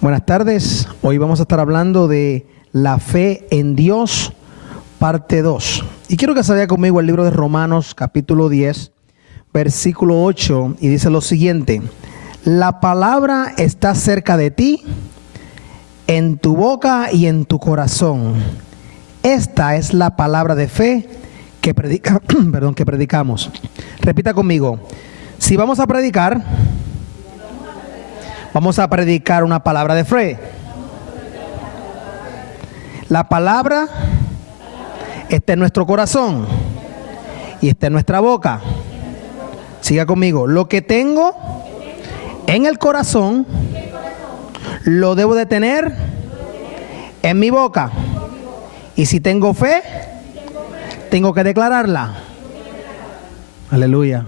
Buenas tardes, hoy vamos a estar hablando de la fe en Dios, parte 2. Y quiero que se vaya conmigo al libro de Romanos, capítulo 10, versículo 8, y dice lo siguiente: la palabra está cerca de ti, en tu boca y en tu corazón. Esta es la palabra de fe que predicamos. Repita conmigo: si vamos a predicar, vamos a predicar una palabra de fe. La palabra está en nuestro corazón y está en nuestra boca. Siga conmigo. Lo que tengo en el corazón lo debo de tener en mi boca. Y si tengo fe, tengo que declararla. Aleluya.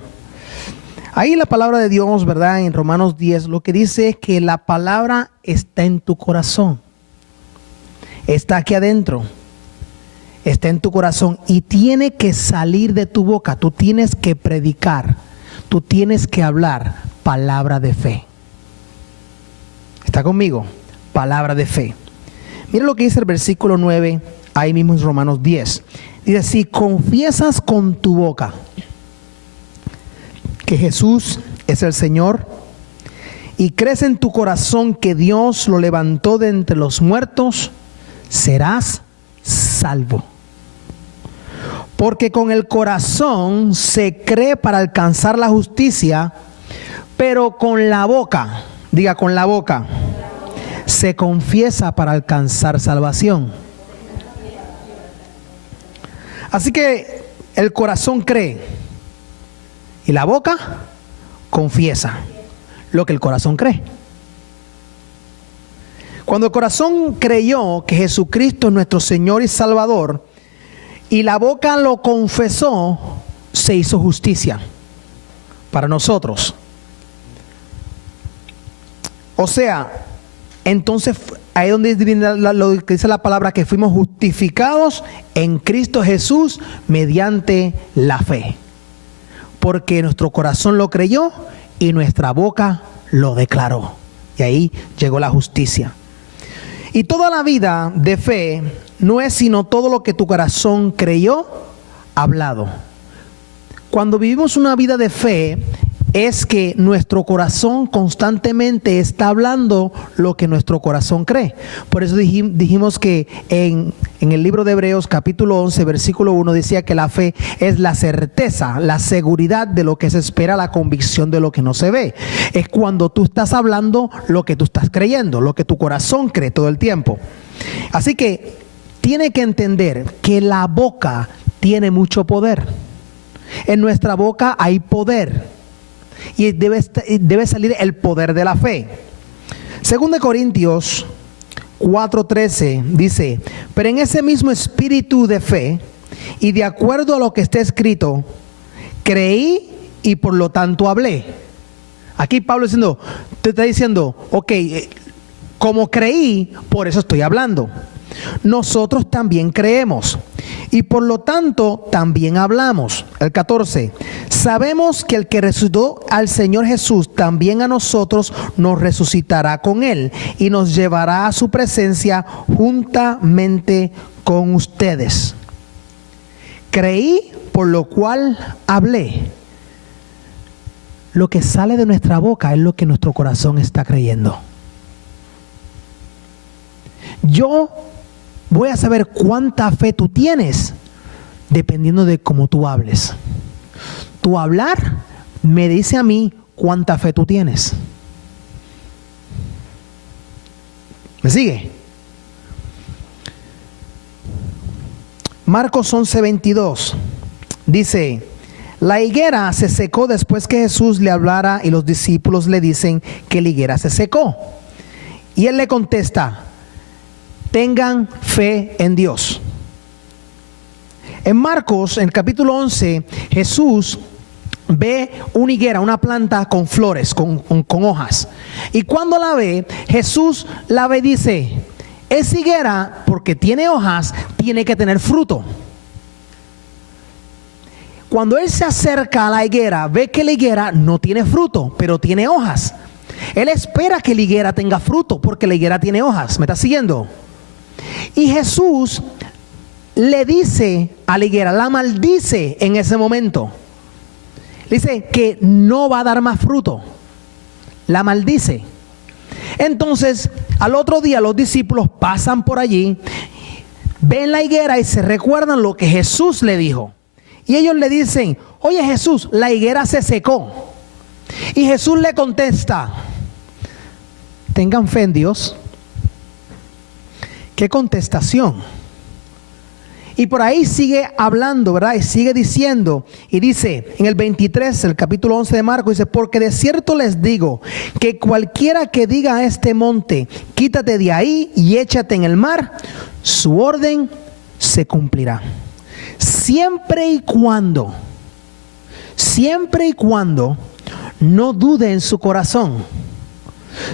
Ahí la palabra de Dios, ¿verdad? En Romanos 10, lo que dice es que la palabra está en tu corazón. Está aquí adentro. Está en tu corazón y tiene que salir de tu boca. Tú tienes que predicar. Tú tienes que hablar palabra de fe. ¿Está conmigo? Palabra de fe. Mira lo que dice el versículo 9, ahí mismo en Romanos 10. Dice: si confiesas con tu boca que Jesús es el Señor y crees en tu corazón que Dios lo levantó de entre los muertos, serás salvo. Porque con el corazón se cree para alcanzar la justicia, pero con la boca, diga con la boca, se confiesa para alcanzar salvación. Así que el corazón cree y la boca confiesa lo que el corazón cree. Cuando el corazón creyó que Jesucristo es nuestro Señor y Salvador y la boca lo confesó, se hizo justicia para nosotros. O sea, entonces ahí es donde viene lo que dice la palabra, que fuimos justificados en Cristo Jesús mediante la fe. Porque nuestro corazón lo creyó y nuestra boca lo declaró. Y ahí llegó la justicia. Y toda la vida de fe no es sino todo lo que tu corazón creyó, hablado. Cuando vivimos una vida de fe, es que nuestro corazón constantemente está hablando lo que nuestro corazón cree. Por eso dijimos que en el libro de Hebreos capítulo 11 versículo 1 decía que la fe es la certeza, la seguridad de lo que se espera, la convicción de lo que no se ve. Es cuando tú estás hablando lo que tú estás creyendo, lo que tu corazón cree todo el tiempo. Así que tiene que entender que la boca tiene mucho poder. En nuestra boca hay poder. Y debe salir el poder de la fe. 2 Corintios 4:13 dice: pero en ese mismo espíritu de fe y de acuerdo a lo que está escrito, creí y por lo tanto hablé. Aquí Pablo te está diciendo, ok, como creí, por eso estoy hablando. Nosotros también creemos y por lo tanto también hablamos. El 14: sabemos que el que resucitó al Señor Jesús también a nosotros nos resucitará con él y nos llevará a su presencia juntamente con ustedes. Creí, por lo cual hablé. Lo que sale de nuestra boca es lo que nuestro corazón está creyendo. Yo voy a saber cuánta fe tú tienes dependiendo de cómo tú hables. Tu hablar me dice a mí cuánta fe tú tienes. ¿Me sigue? Marcos 11:22 dice: la higuera se secó después que Jesús le hablara y los discípulos le dicen que la higuera se secó. Y él le contesta: tengan fe en Dios. En Marcos, en el capítulo 11, Jesús ve una higuera, una planta con flores, con hojas. Y cuando la ve, Jesús la ve y dice: es higuera porque tiene hojas, tiene que tener fruto. Cuando él se acerca a la higuera, ve que la higuera no tiene fruto, pero tiene hojas. Él espera que la higuera tenga fruto porque la higuera tiene hojas. ¿Me está siguiendo? Y Jesús le dice a la higuera, la maldice en ese momento. Le dice que no va a dar más fruto. La maldice. Entonces, al otro día los discípulos pasan por allí, ven la higuera y se recuerdan lo que Jesús le dijo. Y ellos le dicen, oye Jesús, la higuera se secó. Y Jesús le contesta, tengan fe en Dios. ¿Qué contestación? Y por ahí sigue hablando, ¿verdad? Y sigue diciendo, y dice en el 23, el capítulo 11 de Marcos, dice, porque de cierto les digo, que cualquiera que diga a este monte, quítate de ahí y échate en el mar, su orden se cumplirá. Siempre y cuando no dude en su corazón,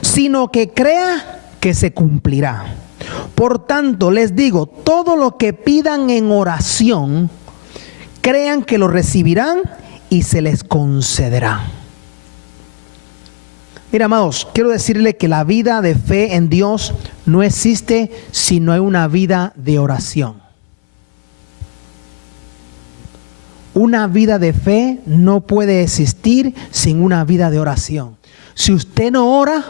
sino que crea que se cumplirá. Por tanto, les digo, todo lo que pidan en oración, crean que lo recibirán y se les concederá. Mira, amados, quiero decirle que la vida de fe en Dios no existe si no hay una vida de oración. Una vida de fe no puede existir sin una vida de oración. Si usted no ora,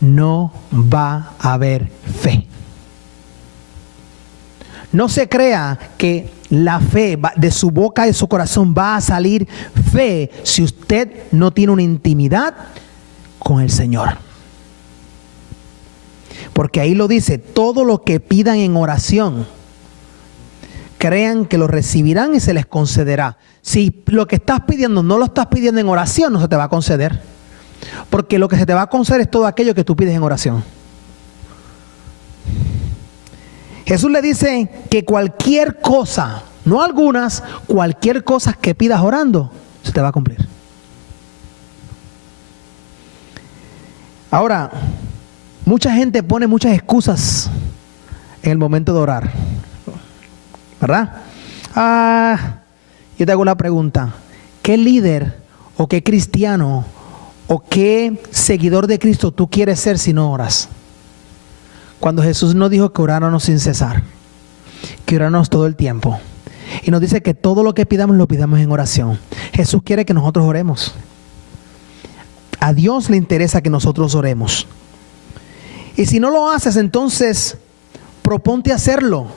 no va a haber fe. No se crea que la fe de su boca y de su corazón va a salir fe si usted no tiene una intimidad con el Señor. Porque ahí lo dice, todo lo que pidan en oración, crean que lo recibirán y se les concederá. Si lo que estás pidiendo no lo estás pidiendo en oración, no se te va a conceder. Porque lo que se te va a conceder es todo aquello que tú pides en oración. Jesús le dice que cualquier cosa, no algunas, cualquier cosa que pidas orando, se te va a cumplir. Ahora, mucha gente pone muchas excusas en el momento de orar, ¿verdad? Yo te hago la pregunta, ¿qué líder o qué cristiano o qué seguidor de Cristo tú quieres ser si no oras? Cuando Jesús nos dijo que oráramos sin cesar, que oráramos todo el tiempo. Y nos dice que todo lo que pidamos lo pidamos en oración. Jesús quiere que nosotros oremos. A Dios le interesa que nosotros oremos. Y si no lo haces, entonces proponte hacerlo.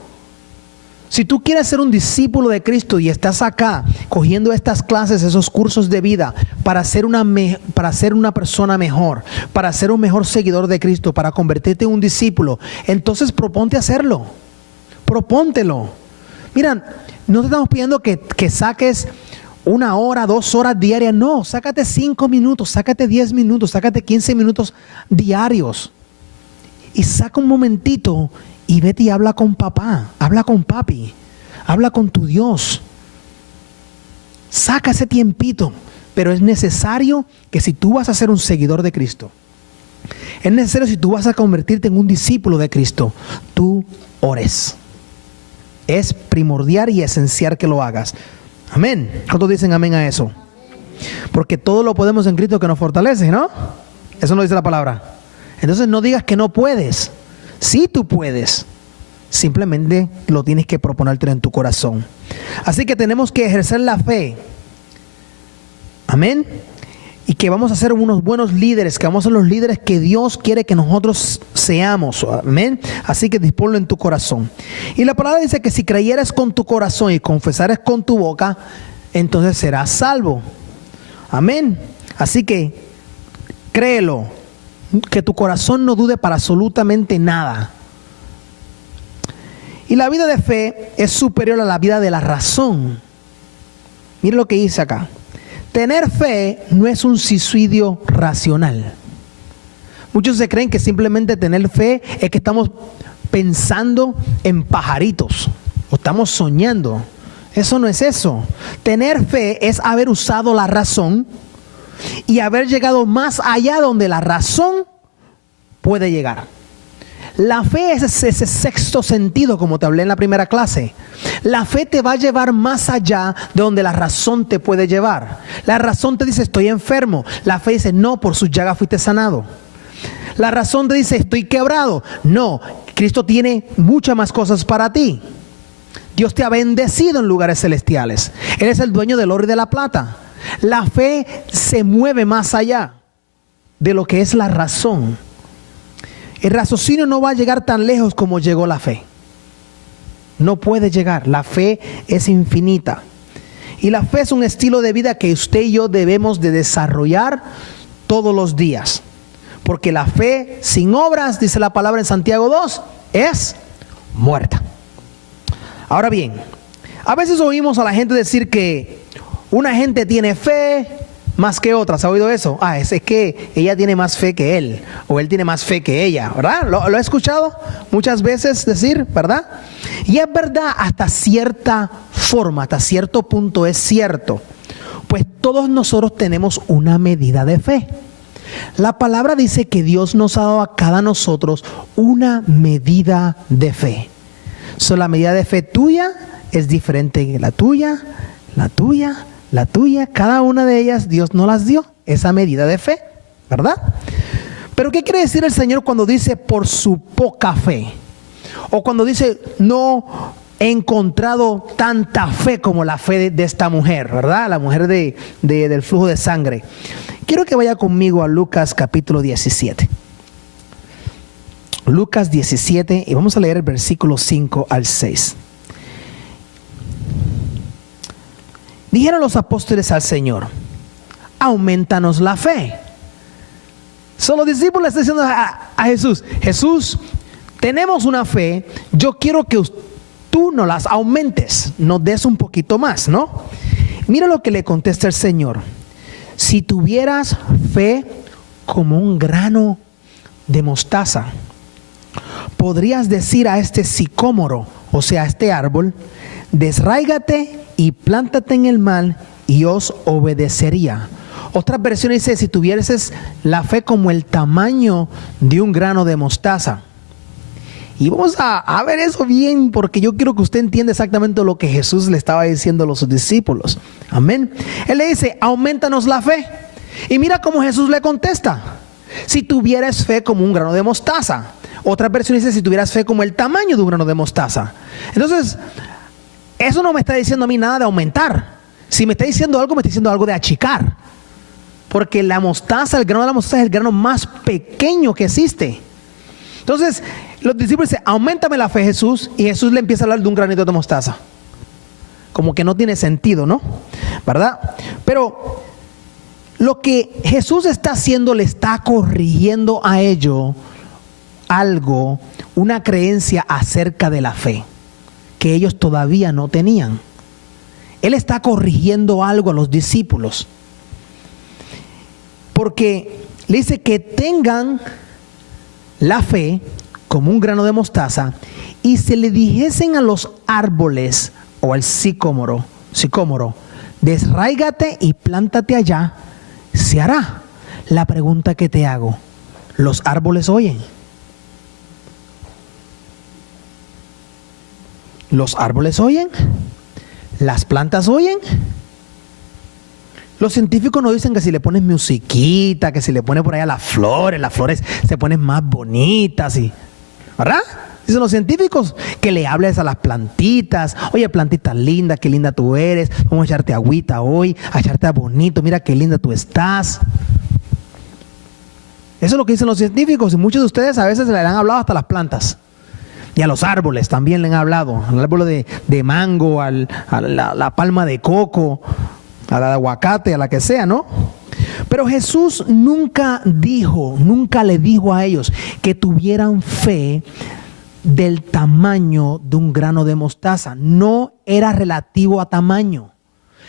Si tú quieres ser un discípulo de Cristo y estás acá cogiendo estas clases, esos cursos de vida para ser una persona mejor, para ser un mejor seguidor de Cristo, para convertirte en un discípulo, entonces proponte hacerlo. Propóntelo. Mira, no te estamos pidiendo que saques 1 hora, 2 horas diarias. No, sácate 5 minutos, sácate 10 minutos, sácate 15 minutos diarios. Y saca un momentito y vete y habla con papá, habla con papi, habla con tu Dios. Saca ese tiempito, pero es necesario que si tú vas a ser un seguidor de Cristo, es necesario si tú vas a convertirte en un discípulo de Cristo, tú ores. Es primordial y esencial que lo hagas. Amén. ¿Cuántos dicen amén a eso? Porque todo lo podemos en Cristo que nos fortalece, ¿no? Eso no dice la palabra. Entonces no digas que no puedes. Sí, tú puedes. Simplemente lo tienes que proponerte en tu corazón. Así que tenemos que ejercer la fe. Amén. Y que vamos a ser unos buenos líderes, que vamos a ser los líderes que Dios quiere que nosotros seamos. Amén. Así que disponlo en tu corazón. Y la palabra dice que si creyeres con tu corazón y confesares con tu boca, entonces serás salvo. Amén. Así que créelo. Que tu corazón no dude para absolutamente nada. Y la vida de fe es superior a la vida de la razón. Mire lo que dice acá. Tener fe no es un suicidio racional. Muchos se creen que simplemente tener fe es que estamos pensando en pajaritos o estamos soñando. Eso no es eso. Tener fe es haber usado la razón y haber llegado más allá donde la razón puede llegar. La fe es ese sexto sentido, como te hablé en la primera clase. La fe te va a llevar más allá de donde la razón te puede llevar. La razón te dice, estoy enfermo. La fe dice, no, por sus llagas fuiste sanado. La razón te dice, estoy quebrado. No, Cristo tiene muchas más cosas para ti. Dios te ha bendecido en lugares celestiales. Él es el dueño del oro y de la plata. La fe se mueve más allá de lo que es la razón. El raciocinio no va a llegar tan lejos como llegó la fe. No puede llegar. La fe es infinita. Y la fe es un estilo de vida que usted y yo debemos de desarrollar todos los días. Porque la fe sin obras, dice la palabra en Santiago 2, es muerta. Ahora bien, a veces oímos a la gente decir que una gente tiene fe más que otra. ¿Se ha oído eso? Es que ella tiene más fe que él, o él tiene más fe que ella, ¿verdad? Lo he escuchado muchas veces decir, ¿verdad? Y es verdad hasta cierta forma, hasta cierto punto es cierto. Pues todos nosotros tenemos una medida de fe. La palabra dice que Dios nos ha dado a cada nosotros una medida de fe. La medida de fe tuya es diferente que la tuya, la tuya, la tuya. Cada una de ellas Dios nos las dio, esa medida de fe, ¿verdad? Pero ¿qué quiere decir el Señor cuando dice por su poca fe? O cuando dice no he encontrado tanta fe como la fe de esta mujer, ¿verdad? La mujer del flujo de sangre. Quiero que vaya conmigo a Lucas capítulo 17. Lucas 17 y vamos a leer el versículo 5 al 6. Dijeron los apóstoles al Señor, aumentanos la fe. Son los discípulos le están diciendo a Jesús, Jesús, tenemos una fe, yo quiero que tú nos las aumentes, nos des un poquito más, ¿no? Mira lo que le contesta el Señor. Si tuvieras fe como un grano de mostaza, podrías decir a este sicómoro, o sea, a este árbol, desráigate y plántate en el mar y os obedecería. Otras versiones dice, si tuvieses la fe como el tamaño de un grano de mostaza. Y vamos a ver eso bien, porque yo quiero que usted entienda exactamente lo que Jesús le estaba diciendo a los discípulos. Amén. Él le dice, aumentanos la fe. Y mira cómo Jesús le contesta. Si tuvieras fe como un grano de mostaza. Otra versión dice, si tuvieras fe como el tamaño de un grano de mostaza. Entonces, eso no me está diciendo a mí nada de aumentar. Si me está diciendo algo, me está diciendo algo de achicar. Porque la mostaza, el grano de la mostaza es el grano más pequeño que existe. Entonces, los discípulos dicen, auméntame la fe, Jesús. Y Jesús le empieza a hablar de un granito de mostaza. Como que no tiene sentido, ¿no? ¿Verdad? Pero lo que Jesús está haciendo, le está corrigiendo a ellos algo, una creencia acerca de la fe, que ellos todavía no tenían. Él está corrigiendo algo a los discípulos. Porque le dice que tengan la fe como un grano de mostaza y se le dijesen a los árboles o al sicómoro, desráigate y plántate allá, se hará. La pregunta que te hago, ¿los árboles oyen? ¿Los árboles oyen? ¿Las plantas oyen? Los científicos nos dicen que si le pones musiquita, que si le pones por allá las flores se ponen más bonitas, ¿verdad? Dicen los científicos que le hables a las plantitas. Oye, plantita linda, qué linda tú eres. Vamos a echarte agüita hoy, a echarte a bonito. Mira qué linda tú estás. Eso es lo que dicen los científicos. Y muchos de ustedes a veces le han hablado hasta a las plantas. Y a los árboles también le han hablado. Al árbol de mango, a la palma de coco, a la de aguacate, a la que sea, ¿no? Pero Jesús nunca le dijo a ellos que tuvieran fe del tamaño de un grano de mostaza. No era relativo a tamaño.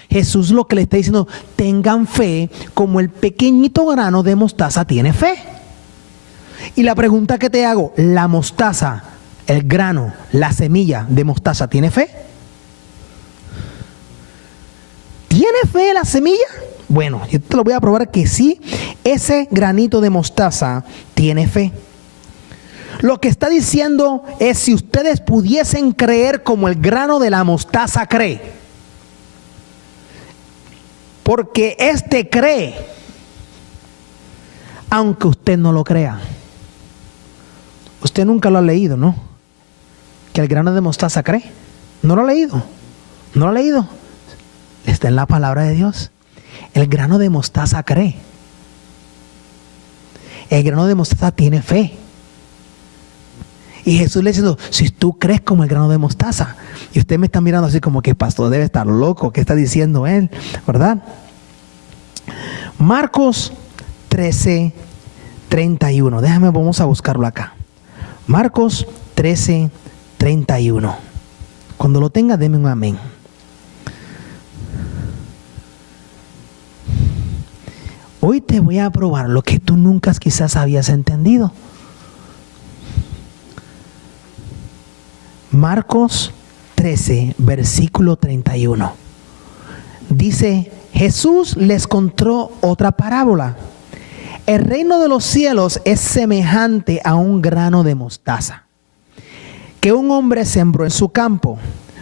Jesús lo que le está diciendo, tengan fe como el pequeñito grano de mostaza tiene fe. Y la pregunta que te hago, ¿la mostaza, el grano, la semilla de mostaza tiene fe? ¿Tiene fe la semilla? Bueno, yo te lo voy a probar que sí, ese granito de mostaza tiene fe. Lo que está diciendo es: si ustedes pudiesen creer como el grano de la mostaza cree. Porque este cree, aunque usted no lo crea. Usted nunca lo ha leído, ¿no? Que el grano de mostaza cree. ¿No lo ha leído? ¿No lo ha leído? Está en la palabra de Dios. El grano de mostaza cree. El grano de mostaza tiene fe. Y Jesús le dice: si tú crees como el grano de mostaza. Y usted me está mirando así como que pastor debe estar loco. ¿Qué está diciendo él? ¿Verdad? Marcos 13:31. Déjame, vamos a buscarlo acá. Marcos 13:31. Cuando lo tenga, deme un amén. Hoy te voy a probar lo que tú nunca quizás habías entendido. Marcos 13, versículo 31. Dice: Jesús les contó otra parábola. El reino de los cielos es semejante a un grano de mostaza que un hombre sembró en su campo.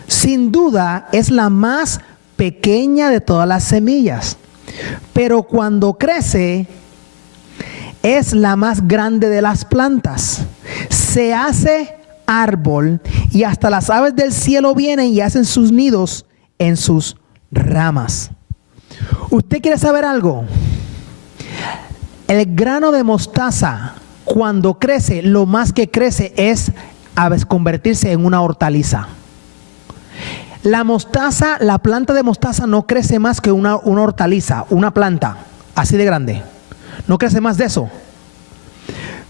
Sin duda es la más pequeña de todas las semillas, pero cuando crece es la más grande de las plantas. Se hace árbol y hasta las aves del cielo vienen y hacen sus nidos en sus ramas. ¿Usted quiere saber algo? El grano de mostaza, cuando crece, lo más que crece es a convertirse en una hortaliza. La mostaza, la planta de mostaza no crece más que una hortaliza, una planta así de grande. No crece más de eso.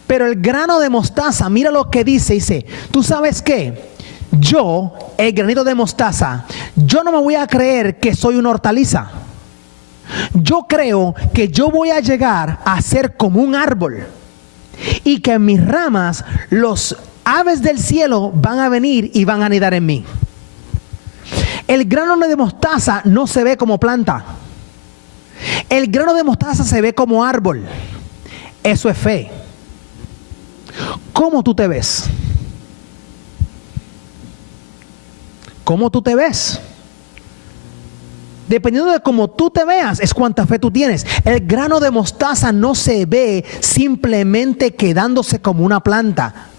Pero el grano de mostaza, mira lo que dice, ¿tú sabes qué? Yo, el granito de mostaza, yo no me voy a creer que soy una hortaliza. Yo creo que yo voy a llegar a ser como un árbol y que en mis ramas los aves del cielo van a venir y van a anidar en mí. El grano de mostaza no se ve como planta. El grano de mostaza se ve como árbol. Eso es fe. ¿Cómo tú te ves? ¿Cómo tú te ves? Dependiendo de cómo tú te veas, es cuánta fe tú tienes. El grano de mostaza no se ve simplemente quedándose como una planta.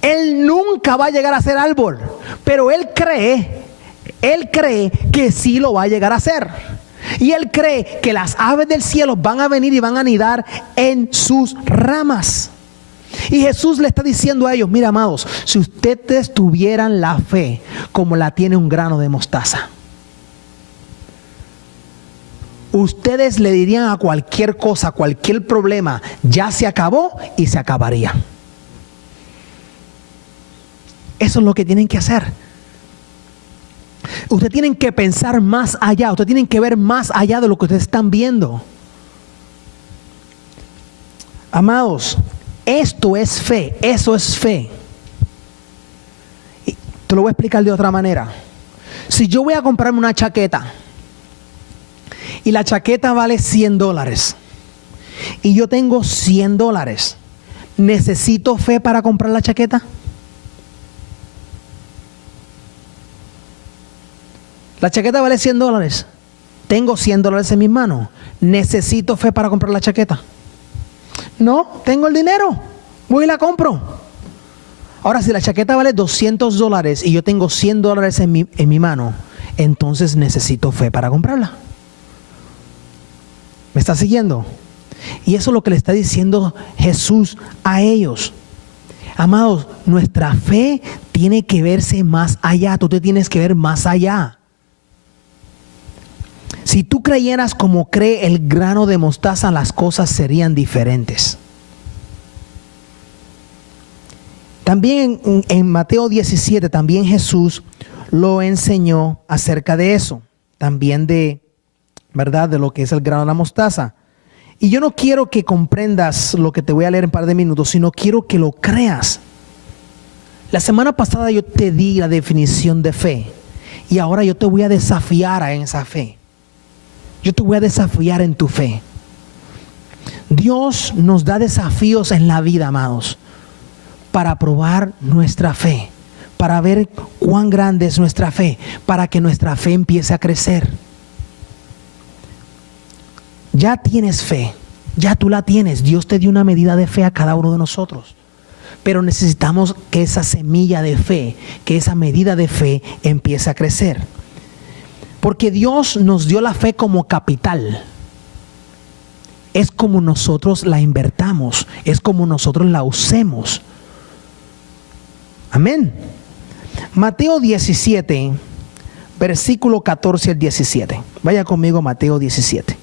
Él nunca va a llegar a ser árbol, pero él cree que sí lo va a llegar a ser. Y él cree que las aves del cielo van a venir y van a anidar en sus ramas. Y Jesús le está diciendo a ellos: mira, amados, si ustedes tuvieran la fe como la tiene un grano de mostaza, ustedes le dirían a cualquier cosa, cualquier problema, ya se acabó y se acabaría. Eso es lo que tienen que hacer. Ustedes tienen que pensar más allá, ustedes tienen que ver más allá de lo que ustedes están viendo. Amados, esto es fe, eso es fe. Y te lo voy a explicar de otra manera. Si yo voy a comprarme una chaqueta y la chaqueta vale $100 y yo tengo $100, ¿necesito fe para comprar la chaqueta? La chaqueta vale $100. Tengo $100 en mis manos. ¿Necesito fe para comprar la chaqueta? No, tengo el dinero. Voy y la compro. Ahora, si la chaqueta vale $200 y yo tengo $100 en mi mano, entonces necesito fe para comprarla. ¿Me está siguiendo? Y eso es lo que le está diciendo Jesús a ellos. Amados, nuestra fe tiene que verse más allá. Tú te tienes que ver más allá. Si tú creyeras como cree el grano de mostaza, las cosas serían diferentes. También en Mateo 17, también Jesús lo enseñó acerca de eso. También de, ¿verdad?, de lo que es el grano de la mostaza. Y yo no quiero que comprendas lo que te voy a leer en un par de minutos, sino quiero que lo creas. La semana pasada yo te di la definición de fe. Y ahora yo te voy a desafiar a esa fe. Yo te voy a desafiar en tu fe. Dios nos da desafíos en la vida, amados, para probar nuestra fe, para ver cuán grande es nuestra fe, para que nuestra fe empiece a crecer. Ya tienes fe, ya tú la tienes. Dios te dio una medida de fe a cada uno de nosotros. Pero necesitamos que esa semilla de fe, que esa medida de fe empiece a crecer. Porque Dios nos dio la fe como capital. Es como nosotros la invertamos, es como nosotros la usemos. Amén. Mateo 17, versículo 14 al 17. Vaya conmigo, Mateo 17.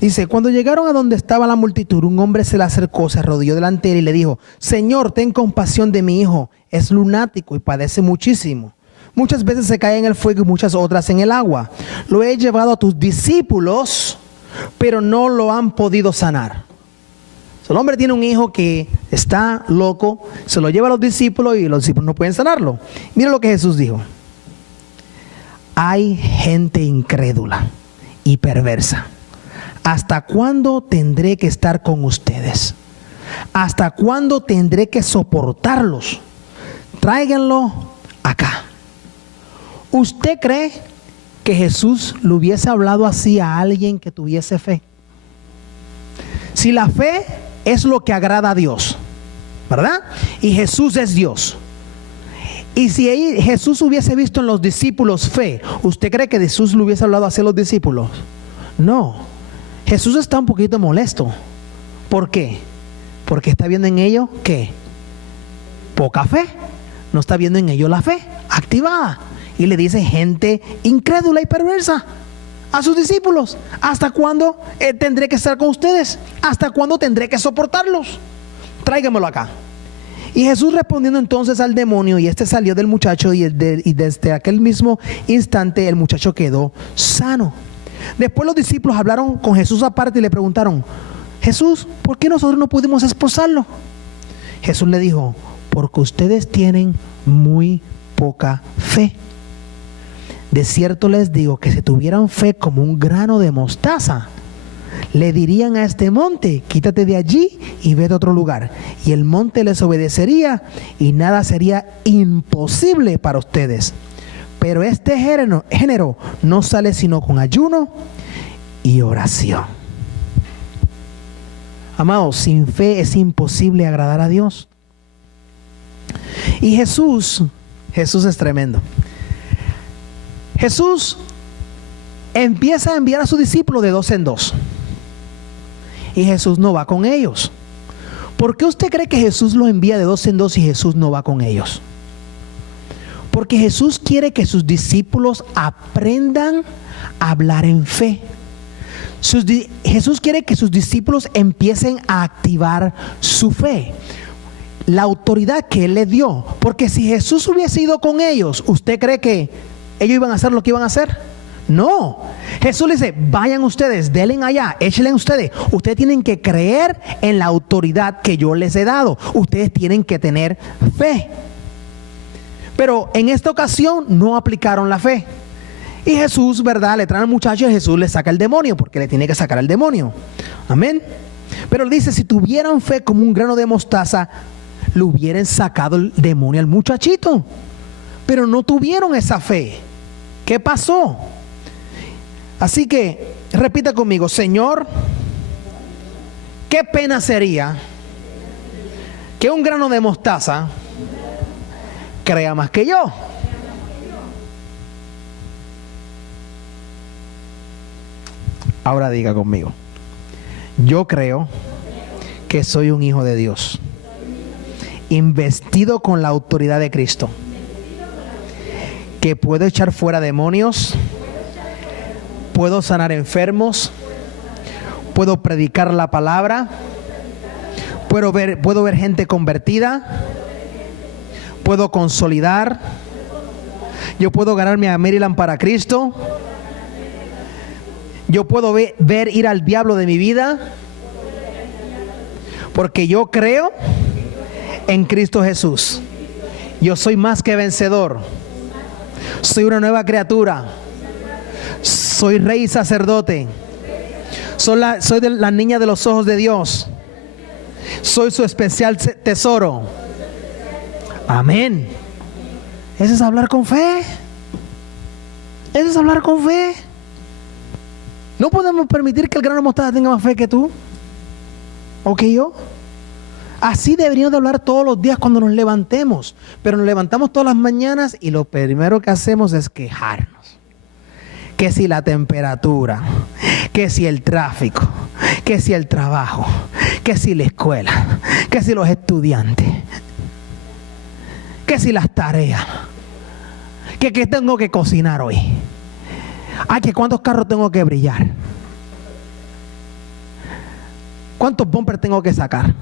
Dice, cuando llegaron a donde estaba la multitud, un hombre se le acercó, se arrodilló delante de él y le dijo: Señor, ten compasión de mi hijo, es lunático y padece muchísimo. Muchas veces se cae en el fuego y muchas otras en el agua. Lo he llevado a tus discípulos, pero no lo han podido sanar. El hombre tiene un hijo que está loco, se lo lleva a los discípulos y los discípulos no pueden sanarlo. Mira lo que Jesús dijo. Hay gente incrédula y perversa. ¿Hasta cuándo tendré que estar con ustedes? ¿Hasta cuándo tendré que soportarlos? Tráiganlo acá. ¿Usted cree que Jesús le hubiese hablado así a alguien que tuviese fe? Si la fe es lo que agrada a Dios, ¿verdad? Y Jesús es Dios. Y si Jesús hubiese visto en los discípulos fe, ¿usted cree que Jesús le hubiese hablado así a los discípulos? No. Jesús está un poquito molesto. ¿Por qué? Porque está viendo en ellos, ¿qué? Poca fe. No está viendo en ellos la fe activada. Y le dice: gente incrédula y perversa a sus discípulos. ¿Hasta cuándo tendré que estar con ustedes? ¿Hasta cuándo tendré que soportarlos? Tráigamelo acá. Y Jesús respondiendo entonces al demonio, y este salió del muchacho, y desde aquel mismo instante el muchacho quedó sano. Después los discípulos hablaron con Jesús aparte y le preguntaron: Jesús, ¿por qué nosotros no pudimos expulsarlo? Jesús le dijo: porque ustedes tienen muy poca fe. De cierto les digo que si tuvieran fe como un grano de mostaza, le dirían a este monte: quítate de allí y vete a otro lugar. Y el monte les obedecería y nada sería imposible para ustedes. Pero este género no sale sino con ayuno y oración. Amados, sin fe es imposible agradar a Dios. Y Jesús es tremendo. Jesús empieza a enviar a sus discípulos de dos en dos. Y Jesús no va con ellos. ¿Por qué usted cree que Jesús los envía de dos en dos y Jesús no va con ellos? Porque Jesús quiere que sus discípulos aprendan a hablar en fe. Jesús quiere que sus discípulos empiecen a activar su fe, la autoridad que Él les dio. Porque si Jesús hubiese ido con ellos, ¿usted cree que ellos iban a hacer lo que iban a hacer? No. Jesús les dice: vayan ustedes, denle allá, échenle ustedes. Ustedes tienen que creer en la autoridad que yo les he dado. Ustedes tienen que tener fe. Pero en esta ocasión no aplicaron la fe. Y Jesús, ¿verdad?, le trae al muchacho y Jesús le saca el demonio, porque le tiene que sacar el demonio. Amén. Pero él dice: si tuvieran fe como un grano de mostaza, le hubieran sacado el demonio al muchachito. Pero no tuvieron esa fe. ¿Qué pasó? Así que repita conmigo: Señor, qué pena sería que un grano de mostaza crea más que yo. Ahora diga conmigo: yo creo que soy un hijo de Dios, investido con la autoridad de Cristo, que puedo echar fuera demonios, puedo sanar enfermos, puedo predicar la palabra, puedo ver gente convertida, puedo consolidar, yo puedo ganarme a Maryland para Cristo, yo puedo ver ir al diablo de mi vida, porque yo creo en Cristo Jesús. Yo soy más que vencedor. Soy una nueva criatura. Soy rey y sacerdote. Soy de la niña de los ojos de Dios. Soy su especial tesoro. Amén. Eso es hablar con fe. Eso es hablar con fe. No podemos permitir que el grano de mostaza tenga más fe que tú o que yo. Así deberíamos de hablar todos los días cuando nos levantemos. Pero nos levantamos todas las mañanas y lo primero que hacemos es quejarnos. Que si la temperatura, que si el tráfico, que si el trabajo, que si la escuela, que si los estudiantes, que si las tareas, que tengo que cocinar hoy. Ay, que cuántos carros tengo que brillar. ¿Cuántos bumpers tengo que sacar?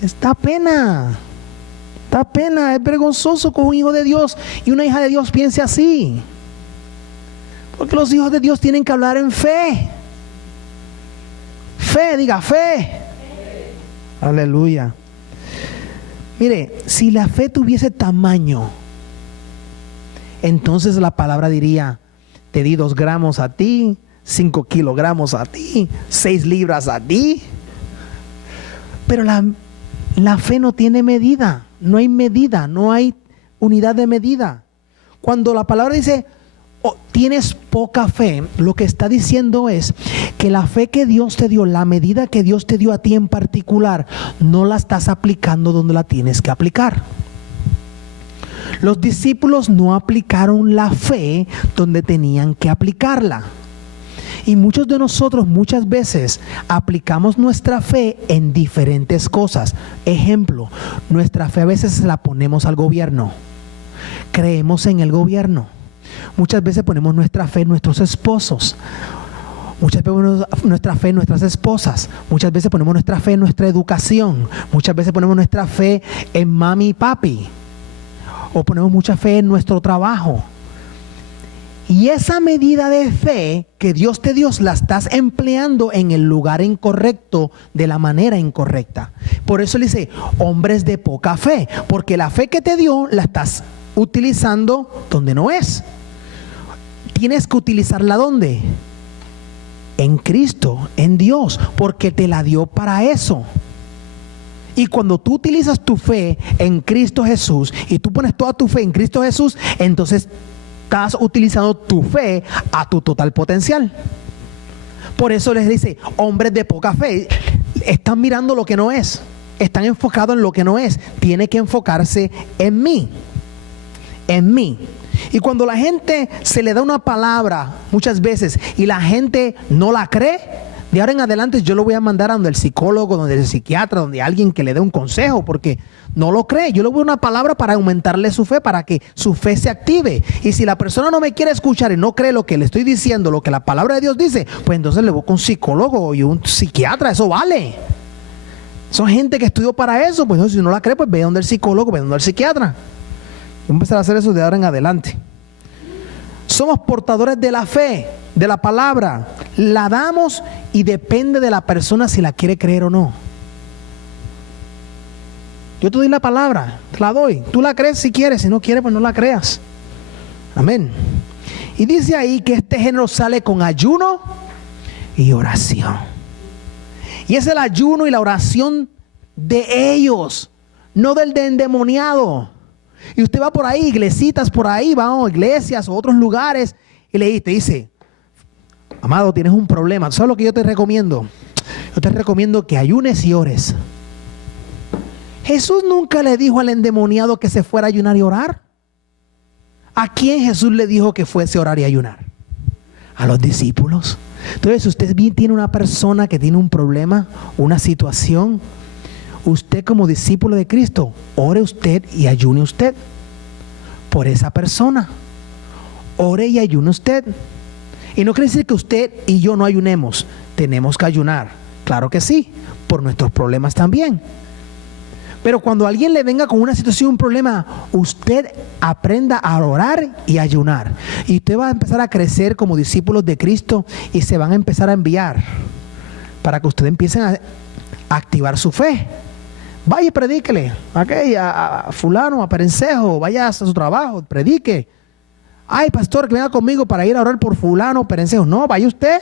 Está pena, es vergonzoso que un hijo de Dios y una hija de Dios piense así. Porque los hijos de Dios tienen que hablar en fe. Fe, diga fe. Aleluya. Mire, si la fe tuviese tamaño, entonces la palabra diría, te di 2 gramos a ti, 5 kilogramos a ti, 6 libras a ti. Pero la fe no tiene medida, no hay medida, no hay unidad de medida. Cuando la palabra dice, oh, tienes poca fe, lo que está diciendo es que la fe que Dios te dio, la medida que Dios te dio a ti en particular, no la estás aplicando donde la tienes que aplicar. Los discípulos no aplicaron la fe donde tenían que aplicarla. Y muchos de nosotros muchas veces aplicamos nuestra fe en diferentes cosas. Ejemplo, nuestra fe a veces la ponemos al gobierno. Creemos en el gobierno. Muchas veces ponemos nuestra fe en nuestros esposos. Muchas veces ponemos nuestra fe en nuestras esposas. Muchas veces ponemos nuestra fe en nuestra educación. Muchas veces ponemos nuestra fe en mami y papi. O ponemos mucha fe en nuestro trabajo. Y esa medida de fe que Dios te dio la estás empleando en el lugar incorrecto, de la manera incorrecta. Por eso le dice, hombres de poca fe, porque la fe que te dio la estás utilizando donde no es. Tienes que utilizarla ¿dónde? En Cristo, en Dios, porque te la dio para eso. Y cuando tú utilizas tu fe en Cristo Jesús y tú pones toda tu fe en Cristo Jesús, entonces estás utilizando tu fe a tu total potencial. Por eso les dice, hombres de poca fe, están mirando lo que no es, están enfocados en lo que no es. Tiene que enfocarse en mí, en mí. Y cuando la gente se le da una palabra muchas veces y la gente no la cree, de ahora en adelante yo lo voy a mandar a donde el psicólogo, donde el psiquiatra, donde alguien que le dé un consejo, porque no lo cree. Yo le voy a una palabra para aumentarle su fe, para que su fe se active. Y si la persona no me quiere escuchar y no cree lo que le estoy diciendo, lo que la palabra de Dios dice, pues entonces le voy con un psicólogo y un psiquiatra. Eso vale. Son gente que estudió para eso. Pues no, si no la cree, pues ve donde el psicólogo, ve donde el psiquiatra. Voy a empezar a hacer eso de ahora en adelante. Somos portadores de la fe, de la palabra. La damos y depende de la persona si la quiere creer o no. Yo te doy la palabra, te la doy. Tú la crees si quieres, si no quieres, pues no la creas. Amén. Y dice ahí que este género sale con ayuno y oración. Y es el ayuno y la oración de ellos, no del de endemoniado. Y usted va por ahí, iglesitas por ahí, va a iglesias o otros lugares, y te dice, amado, tienes un problema. ¿Sabes lo que yo te recomiendo? Yo te recomiendo que ayunes y ores. Jesús nunca le dijo al endemoniado que se fuera a ayunar y orar. ¿A quién Jesús le dijo que fuese a orar y ayunar? A los discípulos. Entonces, si usted bien tiene una persona que tiene un problema, una situación, usted como discípulo de Cristo, ore usted y ayune usted por esa persona. Ore y ayune usted. Y no quiere decir que usted y yo no ayunemos. Tenemos que ayunar. Claro que sí, por nuestros problemas también. Pero cuando alguien le venga con una situación, un problema, usted aprenda a orar y ayunar. Y usted va a empezar a crecer como discípulos de Cristo y se van a empezar a enviar para que ustedes empiecen activar su fe. Vaya y predíquele a fulano, a perencejo, vaya a su trabajo, predique. Ay, pastor, que venga conmigo para ir a orar por fulano, perencejo. No, vaya usted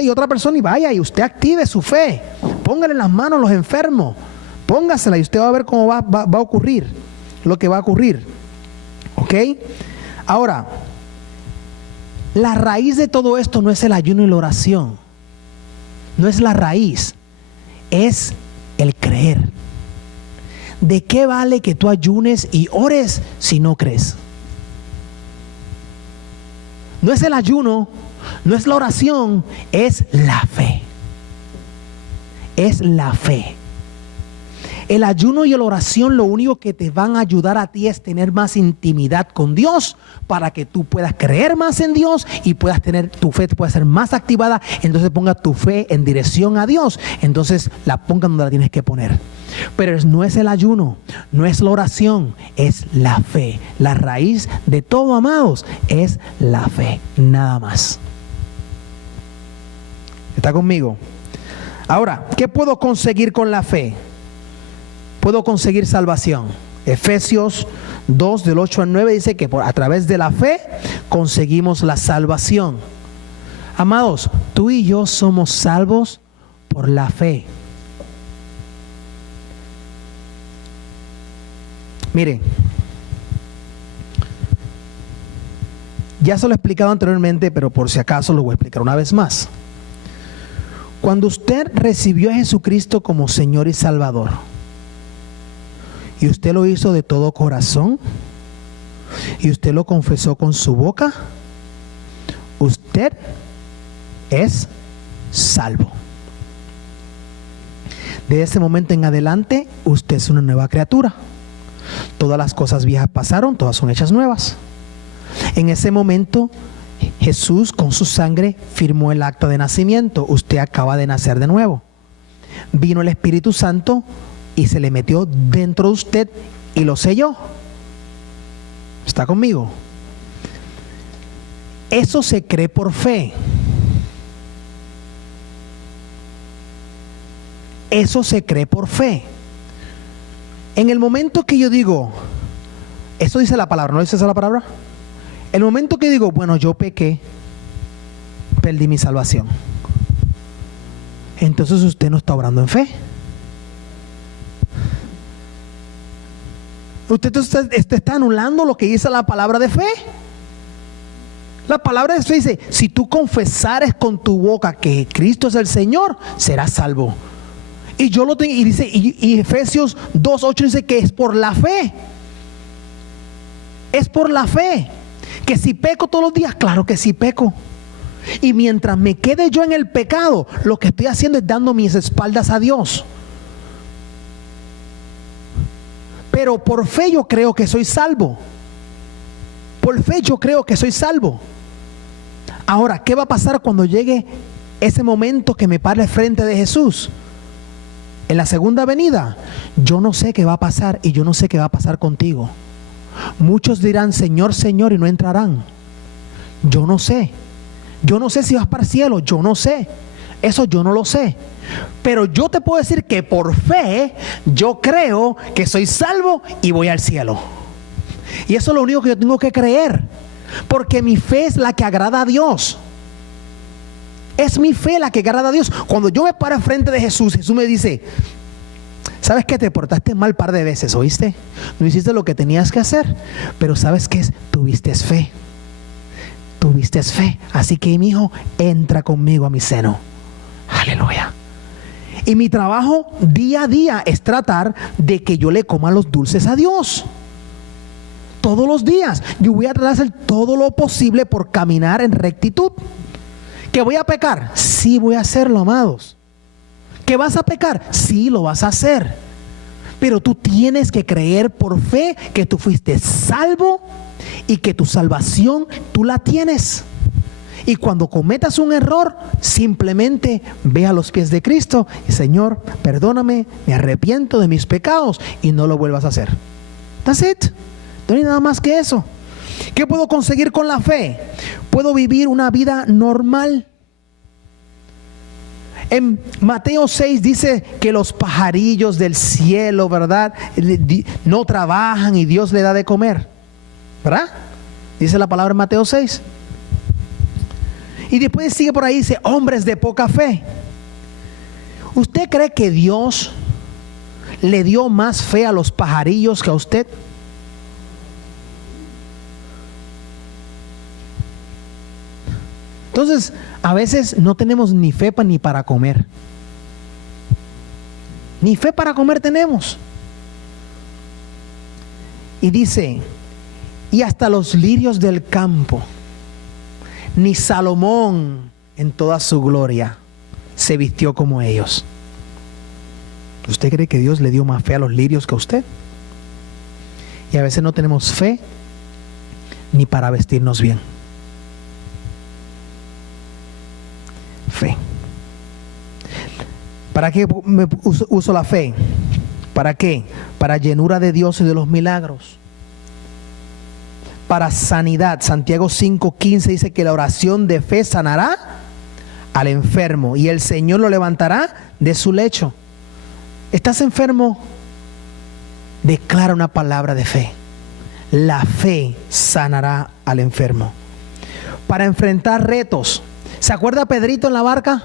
y otra persona y vaya y usted active su fe. Póngale las manos a los enfermos, póngasela y usted va a ver cómo va a ocurrir lo que va a ocurrir. ¿Ok? Ahora, la raíz de todo esto no es el ayuno y la oración. No es la raíz, es el creer. ¿De qué vale que tú ayunes y ores si no crees? No es el ayuno, no es la oración, es la fe. Es la fe. El ayuno y la oración lo único que te van a ayudar a ti es tener más intimidad con Dios para que tú puedas creer más en Dios y puedas tener tu fe, pueda ser más activada. Entonces ponga tu fe en dirección a Dios. Entonces la ponga donde la tienes que poner. Pero no es el ayuno, no es la oración, es la fe. La raíz de todo, amados, es la fe, nada más. ¿Está conmigo? Ahora, ¿qué puedo conseguir con la fe? Puedo conseguir salvación. Efesios 2 del 8 al 9 dice que a través de la fe conseguimos la salvación. Amados, tú y yo somos salvos por la fe. Miren, ya se lo he explicado anteriormente, pero por si acaso lo voy a explicar una vez más. Cuando usted recibió a Jesucristo como Señor y Salvador, y usted lo hizo de todo corazón, y usted lo confesó con su boca, usted es salvo. De ese momento en adelante, usted es una nueva criatura. Todas las cosas viejas pasaron, todas son hechas nuevas. En ese momento, Jesús con su sangre firmó el acta de nacimiento. Usted acaba de nacer de nuevo. Vino el Espíritu Santo y se le metió dentro de usted y lo selló. ¿Está conmigo? Eso se cree por fe. Eso se cree por fe. En el momento que yo digo, eso dice la palabra, ¿no dice esa la palabra? El momento que digo, bueno, yo pequé, perdí mi salvación. Entonces usted no está obrando en fe. Usted está anulando lo que dice la palabra de fe. La palabra de fe dice, si tú confesares con tu boca que Cristo es el Señor, serás salvo. Y yo lo tengo, y dice, y Efesios 2:8 dice que es por la fe. Es por la fe. Que si peco todos los días, claro que sí peco. Y mientras me quede yo en el pecado, lo que estoy haciendo es dando mis espaldas a Dios. Pero por fe yo creo que soy salvo. Por fe yo creo que soy salvo. Ahora, ¿qué va a pasar cuando llegue ese momento que me pare frente de Jesús? En la segunda venida, yo no sé qué va a pasar y yo no sé qué va a pasar contigo. Muchos dirán, Señor, Señor, y no entrarán. Yo no sé. Yo no sé si vas para el cielo, yo no sé. Eso yo no lo sé. Pero yo te puedo decir que por fe, yo creo que soy salvo y voy al cielo. Y eso es lo único que yo tengo que creer. Porque mi fe es la que agrada a Dios. Es mi fe la que agrada a Dios. Cuando yo me paro frente de Jesús, Jesús me dice, ¿sabes qué? Te portaste mal un par de veces, ¿oíste? No hiciste lo que tenías que hacer. Pero ¿sabes qué es? Tuviste fe. Tuviste fe. Así que mi hijo, entra conmigo a mi seno. Aleluya. Y mi trabajo día a día es tratar de que yo le coma los dulces a Dios. Todos los días. Yo voy a tratar de hacer todo lo posible por caminar en rectitud. ¿Que voy a pecar? Sí, voy a hacerlo, amados. ¿Que vas a pecar? Sí, lo vas a hacer. Pero tú tienes que creer por fe que tú fuiste salvo y que tu salvación tú la tienes. Y cuando cometas un error, simplemente ve a los pies de Cristo y Señor, perdóname, me arrepiento de mis pecados y no lo vuelvas a hacer. That's it. No hay nada más que eso. ¿Qué puedo conseguir con la fe? Puedo vivir una vida normal. En Mateo 6 dice que los pajarillos del cielo, ¿verdad? No trabajan y Dios le da de comer, ¿verdad? Dice la palabra en Mateo 6. Y después sigue por ahí, dice, hombres de poca fe. ¿Usted cree que Dios le dio más fe a los pajarillos que a usted? Entonces, a veces no tenemos ni fe ni para comer. Ni fe para comer tenemos. Y dice, y hasta los lirios del campo, ni Salomón en toda su gloria se vistió como ellos. ¿Usted cree que Dios le dio más fe a los lirios que a usted? Y a veces no tenemos fe ni para vestirnos bien. Fe. ¿Para qué me uso la fe? ¿Para qué? Para llenura de Dios y de los milagros. Para sanidad. Santiago 5:15 dice que la oración de fe sanará al enfermo y el Señor lo levantará de su lecho. ¿Estás enfermo? Declara una palabra de fe. La fe sanará al enfermo. Para enfrentar retos. ¿Se acuerda Pedrito en la barca?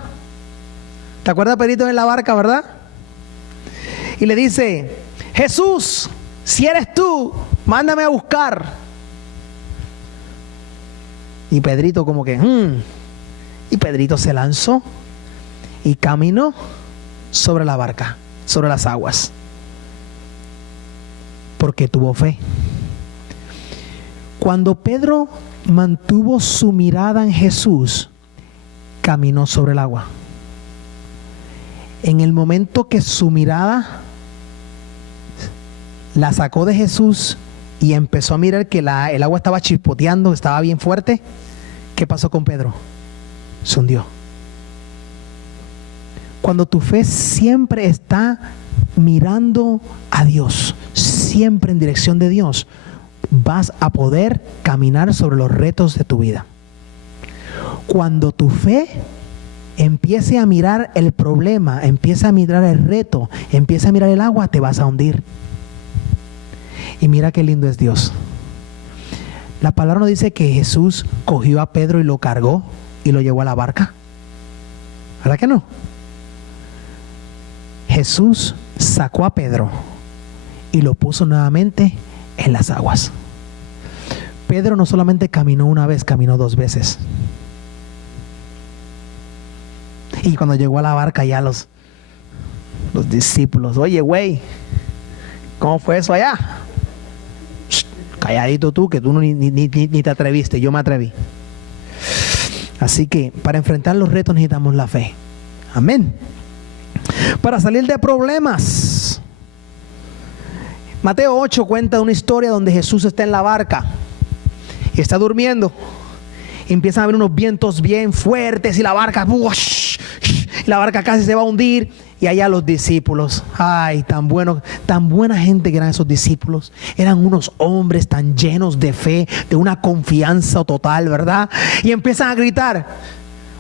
¿Te acuerdas Pedrito en la barca, verdad? Y le dice, Jesús, si eres tú, mándame a buscar. Y Pedrito como que, Y Pedrito se lanzó y caminó sobre la barca, sobre las aguas. Porque tuvo fe. Cuando Pedro mantuvo su mirada en Jesús, caminó sobre el agua. En el momento que su mirada la sacó de Jesús y empezó a mirar que el agua estaba chispoteando, estaba bien fuerte, ¿qué pasó con Pedro? Se hundió. Cuando tu fe siempre está mirando a Dios, siempre en dirección de Dios, vas a poder caminar sobre los retos de tu vida. Cuando tu fe empiece a mirar el problema, empieza a mirar el reto, empieza a mirar el agua, te vas a hundir. Y mira qué lindo es Dios. La palabra nos dice que Jesús cogió a Pedro y lo cargó y lo llevó a la barca. ¿Verdad que no? Jesús sacó a Pedro y lo puso nuevamente en las aguas. Pedro no solamente caminó una vez, caminó 2 veces. Y cuando llegó a la barca ya los discípulos, oye güey, ¿cómo fue eso allá? Shh, calladito tú, que tú ni te atreviste, yo me atreví. Así que para enfrentar los retos necesitamos la fe. Amén. Para salir de problemas. Mateo 8 cuenta una historia donde Jesús está en la barca y está durmiendo. Y empiezan a haber unos vientos bien fuertes y la barca casi se va a hundir. Y allá los discípulos, ay, tan buena gente que eran esos discípulos. Eran unos hombres tan llenos de fe, de una confianza total, ¿verdad? Y empiezan a gritar,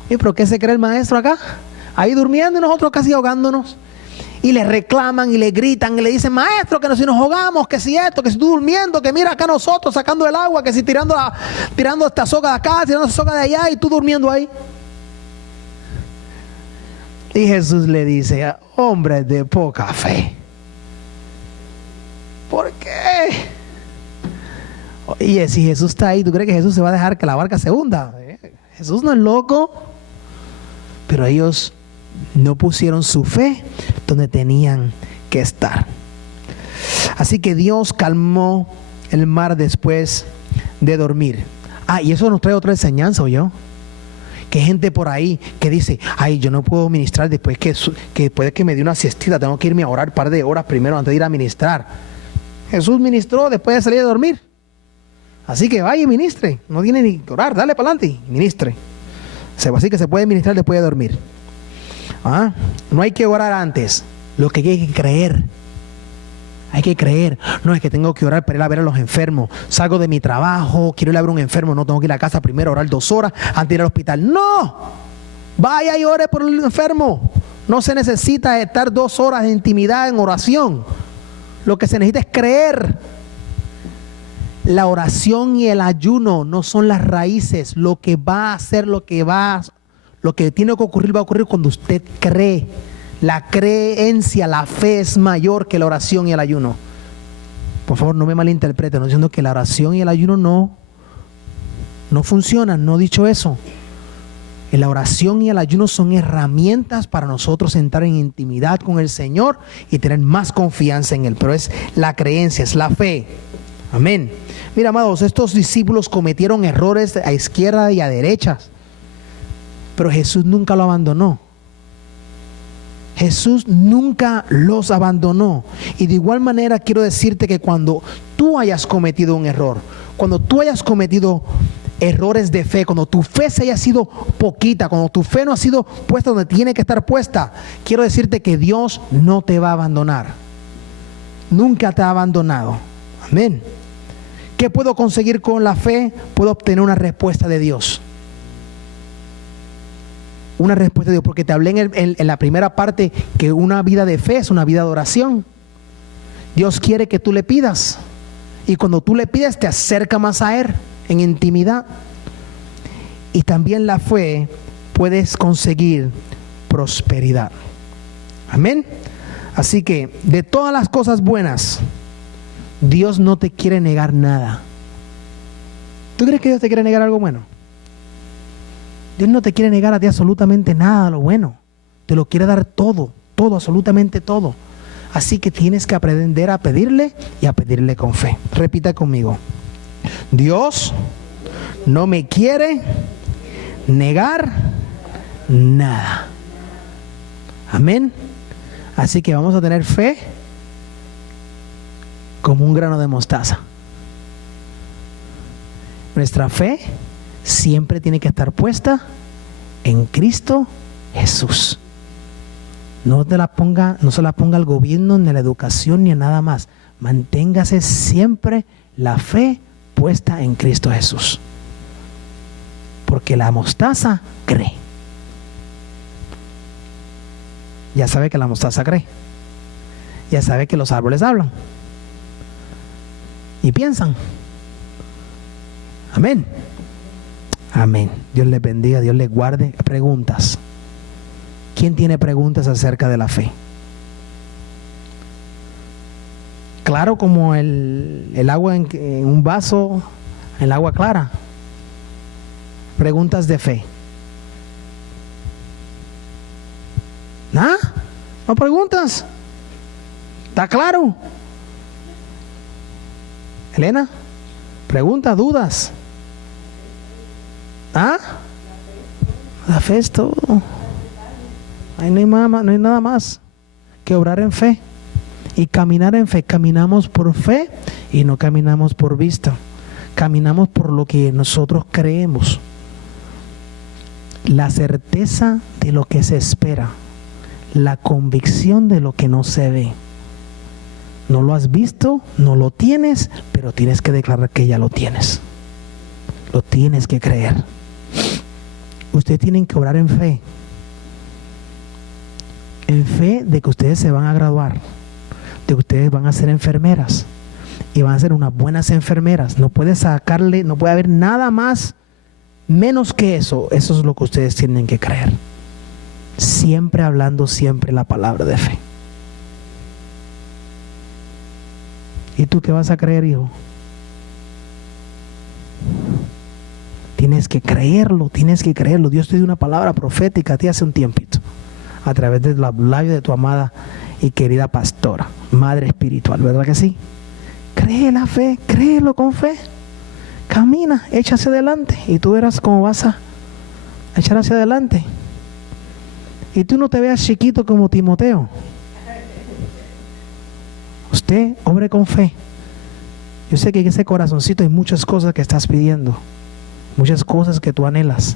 oye, ¿pero qué se cree el maestro acá? Ahí durmiendo y nosotros casi ahogándonos. Y le reclaman y le gritan y le dicen, maestro, que si nos ahogamos, que si esto, que si tú durmiendo, que mira acá nosotros sacando el agua, que si tirando esta soga de acá, tirando esta soga de allá y tú durmiendo ahí. Y Jesús le dice, hombres de poca fe. ¿Por qué? Oye, si Jesús está ahí, ¿tú crees que Jesús se va a dejar que la barca se hunda? Jesús no es loco. Pero ellos no pusieron su fe donde tenían que estar. Así que Dios calmó el mar después de dormir. Y eso nos trae otra enseñanza, ¿oyó? Que hay gente por ahí que dice, ay, yo no puedo ministrar después que puede que me dé una siestita, tengo que irme a orar un par de horas primero antes de ir a ministrar. Jesús ministró después de salir de dormir. Así que vaya y ministre, no tiene ni que orar, dale para adelante y ministre. Así que se puede ministrar después de dormir. No hay que orar antes, lo que hay que creer. Hay que creer. No es que tengo que orar para ir a ver a los enfermos. Salgo de mi trabajo, quiero ir a ver a un enfermo, no tengo que ir a casa primero a orar 2 horas antes de ir al hospital. No, vaya y ore por el enfermo. No se necesita estar 2 horas de intimidad en oración. Lo que se necesita es creer. La oración y el ayuno no son las raíces. Lo que va a hacer, lo que tiene que ocurrir, va a ocurrir cuando usted cree. La creencia, la fe es mayor que la oración y el ayuno. Por favor, no me malinterpreten, no diciendo que la oración y el ayuno no funcionan, no he dicho eso. La oración y el ayuno son herramientas para nosotros entrar en intimidad con el Señor y tener más confianza en Él. Pero es la creencia, es la fe. Amén. Mira, amados, estos discípulos cometieron errores a izquierda y a derecha, pero Jesús nunca lo abandonó. Jesús nunca los abandonó. Y de igual manera quiero decirte que cuando tú hayas cometido un error, cuando tú hayas cometido errores de fe, cuando tu fe se haya sido poquita, cuando tu fe no ha sido puesta donde tiene que estar puesta, quiero decirte que Dios no te va a abandonar. Nunca te ha abandonado. Amén. ¿Qué puedo conseguir con la fe? Puedo obtener una respuesta de Dios. Una respuesta de Dios, porque te hablé en la primera parte que una vida de fe es una vida de oración. Dios quiere que tú le pidas, y cuando tú le pides te acerca más a Él en intimidad. Y también la fe puedes conseguir prosperidad. Amén. Así que de todas las cosas buenas, Dios no te quiere negar nada. ¿Tú crees que Dios te quiere negar algo bueno? Dios no te quiere negar a ti absolutamente nada de lo bueno. Te lo quiere dar todo, absolutamente todo. Así que tienes que aprender a pedirle y a pedirle con fe. Repita conmigo. Dios no me quiere negar nada. Amén. Así que vamos a tener fe como un grano de mostaza. Nuestra fe siempre tiene que estar puesta en Cristo Jesús. No se la ponga al gobierno, ni a la educación, ni a nada más. Manténgase siempre la fe puesta en Cristo Jesús. Porque la mostaza cree. Ya sabe que la mostaza cree. Ya sabe que los árboles hablan. Y piensan. Amén. Amén. Dios les bendiga, Dios les guarde. Preguntas. ¿Quién tiene preguntas acerca de la fe? Claro como el agua en un vaso, el agua clara. Preguntas de fe. ¿Nada? ¿No preguntas? ¿Está claro? Elena, preguntas, dudas. ¿Ah? La fe es todo. Ahí no hay nada más que obrar en fe y caminar en fe. Caminamos por fe y no caminamos por vista. Caminamos por lo que nosotros creemos. La certeza de lo que se espera. La convicción de lo que no se ve. No lo has visto, no lo tienes, pero tienes que declarar que ya lo tienes. Lo tienes que creer. Ustedes tienen que orar en fe. En fe de que ustedes se van a graduar, de que ustedes van a ser enfermeras y van a ser unas buenas enfermeras. No puede haber nada más menos que eso. Eso es lo que ustedes tienen que creer. Siempre hablando siempre la palabra de fe. ¿Y tú qué vas a creer, hijo? Tienes que creerlo, tienes que creerlo. Dios te dio una palabra profética a ti hace un tiempito, a través de los labios de tu amada y querida pastora, madre espiritual, ¿verdad que sí? Cree la fe, créelo con fe. Camina, echa hacia adelante y tú verás cómo vas a echar hacia adelante. Y tú no te veas chiquito como Timoteo. Usted obre con fe. Yo sé que en ese corazoncito hay muchas cosas que estás pidiendo, muchas cosas que tú anhelas,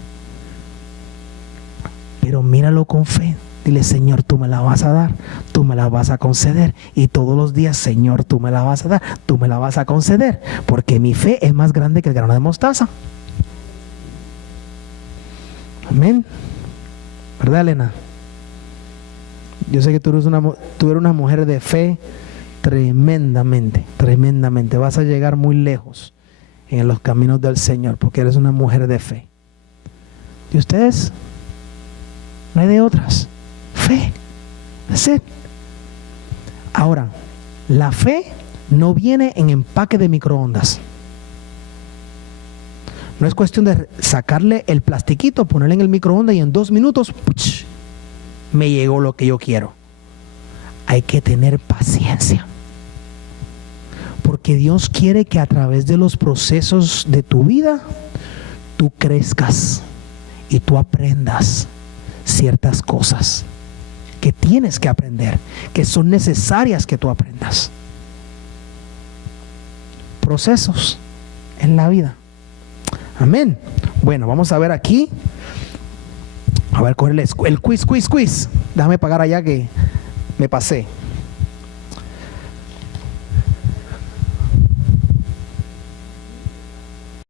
pero míralo con fe. Dile: Señor, tú me la vas a dar, tú me la vas a conceder. Y todos los días: Señor, tú me la vas a dar, tú me la vas a conceder, porque mi fe es más grande que el grano de mostaza. Amén. ¿Verdad, Elena? Yo sé que tú eres una mujer de fe tremendamente, tremendamente. Vas a llegar muy lejos en los caminos del Señor porque eres una mujer de fe. ¿Y ustedes? No hay de otras. Fe. That's it. Ahora, la fe no viene en empaque de microondas. No es cuestión de sacarle el plastiquito, ponerle en el microondas y en 2 minutos ¡puch!, me llegó lo que yo quiero. Hay que tener paciencia. Porque Dios quiere que a través de los procesos de tu vida, tú crezcas y tú aprendas ciertas cosas que tienes que aprender, que son necesarias que tú aprendas. Procesos en la vida. Amén. Bueno, vamos a ver aquí. A ver, coger el quiz. Déjame pagar allá que me pasé.